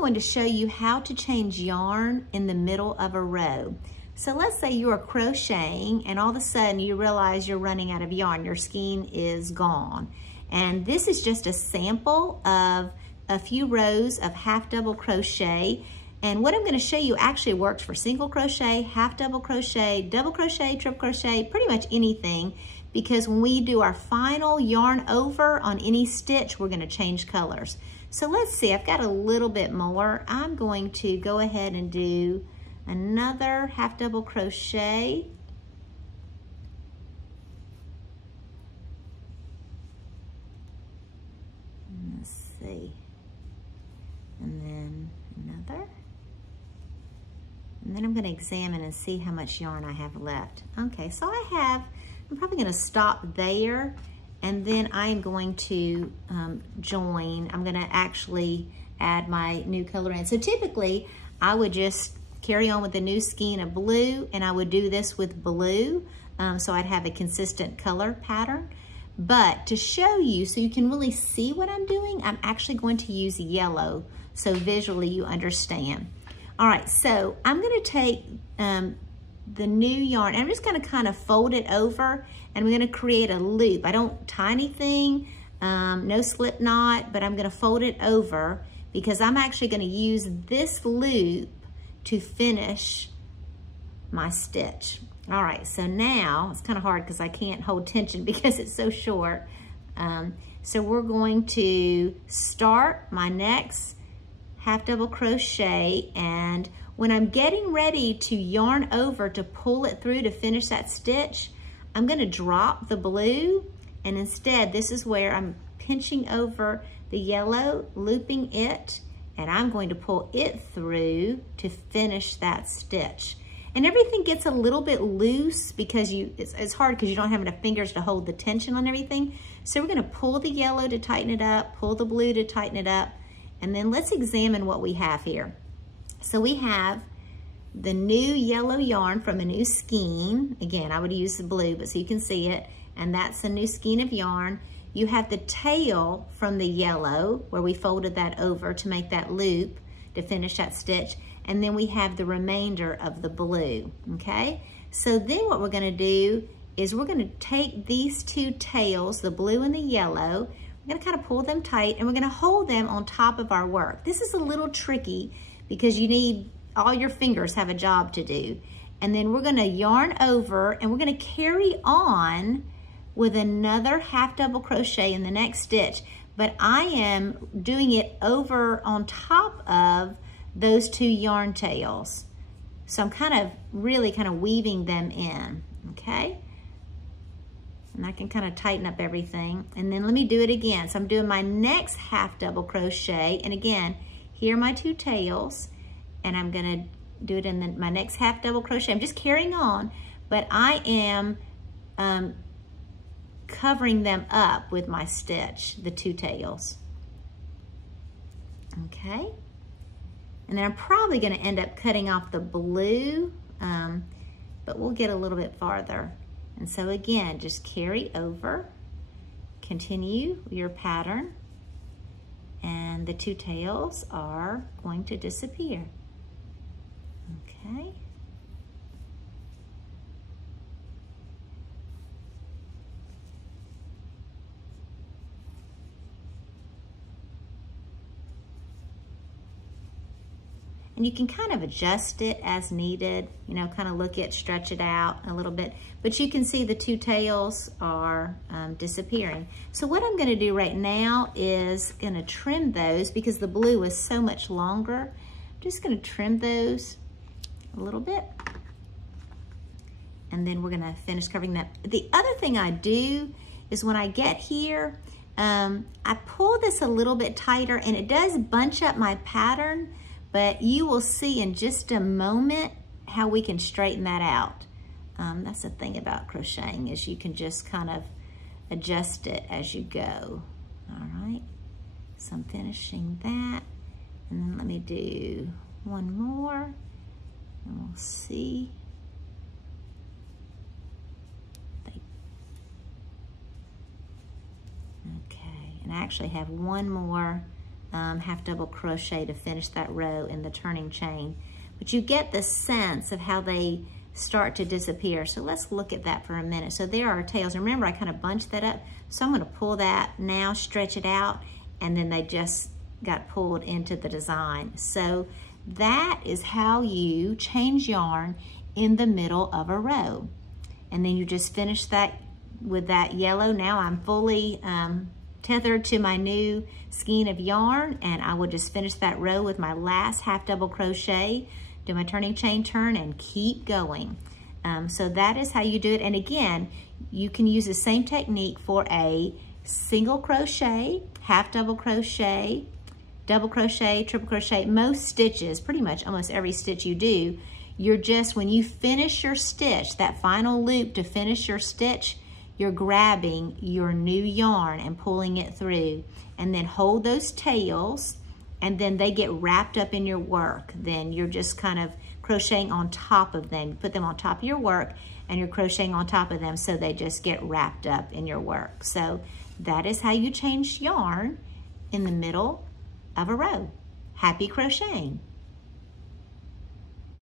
going to show you how to change yarn in the middle of a row. So let's say you are crocheting and all of a sudden you realize you're running out of yarn, your skein is gone. And this is just a sample of a few rows of half double crochet. And what I'm going to show you actually works for single crochet, half double crochet, double crochet, triple crochet, pretty much anything, because when we do our final yarn over on any stitch, we're going to change colors. So let's see, I've got a little bit more. I'm going to go ahead and do another half double crochet. Let's see. And then another. And then I'm going to examine and see how much yarn I have left. Okay, so I'm probably going to stop there, and then I'm going to join. I'm going to actually add my new color in. So typically, I would just carry on with the new skein of blue, and I would do this with blue, so I'd have a consistent color pattern. But to show you, so you can really see what I'm doing, I'm actually going to use yellow, so visually you understand. All right, so I'm gonna take the new yarn, and I'm just gonna kind of fold it over, and I'm gonna create a loop. I don't tie anything, no slip knot, but I'm gonna fold it over because I'm actually gonna use this loop to finish my stitch. All right, so now, it's kind of hard because I can't hold tension because it's so short. So we're going to start my next half double crochet, and when I'm getting ready to yarn over to pull it through to finish that stitch, I'm gonna drop the blue, and instead this is where I'm pinching over the yellow, looping it, and I'm going to pull it through to finish that stitch. And everything gets a little bit loose because it's hard because you don't have enough fingers to hold the tension on everything. So we're gonna pull the yellow to tighten it up, pull the blue to tighten it up, and then let's examine what we have here. So we have the new yellow yarn from a new skein. Again, I would use the blue, but so you can see it, and that's a new skein of yarn. You have the tail from the yellow where we folded that over to make that loop to finish that stitch. And then we have the remainder of the blue, okay? So then what we're gonna do is we're gonna take these two tails, the blue and the yellow, we're gonna kind of pull them tight, and we're gonna hold them on top of our work. This is a little tricky because you need, all your fingers have a job to do. And then we're gonna yarn over, and we're gonna carry on with another half double crochet in the next stitch, but I am doing it over on top of those two yarn tails. So I'm really kind of weaving them in, okay? And I can kind of tighten up everything. And then let me do it again. So I'm doing my next half double crochet, and again, here are my two tails, and I'm gonna do it in my next half double crochet. I'm just carrying on, but I am covering them up with my stitch, the two tails. Okay, and then I'm probably gonna end up cutting off the blue, but we'll get a little bit farther. And so again, just carry over, continue your pattern, and the two tails are going to disappear. Okay. And you can kind of adjust it as needed, you know, kind of look it, stretch it out a little bit, but you can see the two tails are disappearing. So what I'm gonna do right now is gonna trim those because the blue is so much longer. I'm just gonna trim those a little bit, and then we're gonna finish covering that. The other thing I do is when I get here, I pull this a little bit tighter, and it does bunch up my pattern, but you will see in just a moment how we can straighten that out. That's the thing about crocheting, is you can just kind of adjust it as you go. All right, so I'm finishing that, and then let me do one more, and we'll see. Okay, and I actually have one more half double crochet to finish that row in the turning chain. But you get the sense of how they start to disappear. So let's look at that for a minute. So there are our tails. Remember, I kind of bunched that up. So I'm going to pull that now, stretch it out, and then they just got pulled into the design. So that is how you change yarn in the middle of a row. And then you just finish that with that yellow. Now I'm fully tethered to my new skein of yarn, and I will just finish that row with my last half double crochet, do my turning chain turn, and keep going. So that is how you do it. And again, you can use the same technique for a single crochet, half double crochet, double crochet, triple crochet. Most stitches, pretty much almost every stitch you do, you're just, when you finish your stitch, that final loop to finish your stitch, you're grabbing your new yarn and pulling it through, and then hold those tails, and then they get wrapped up in your work. Then you're just kind of crocheting on top of them. You put them on top of your work, and you're crocheting on top of them, so they just get wrapped up in your work. So that is how you change yarn in the middle of a row. Happy crocheting.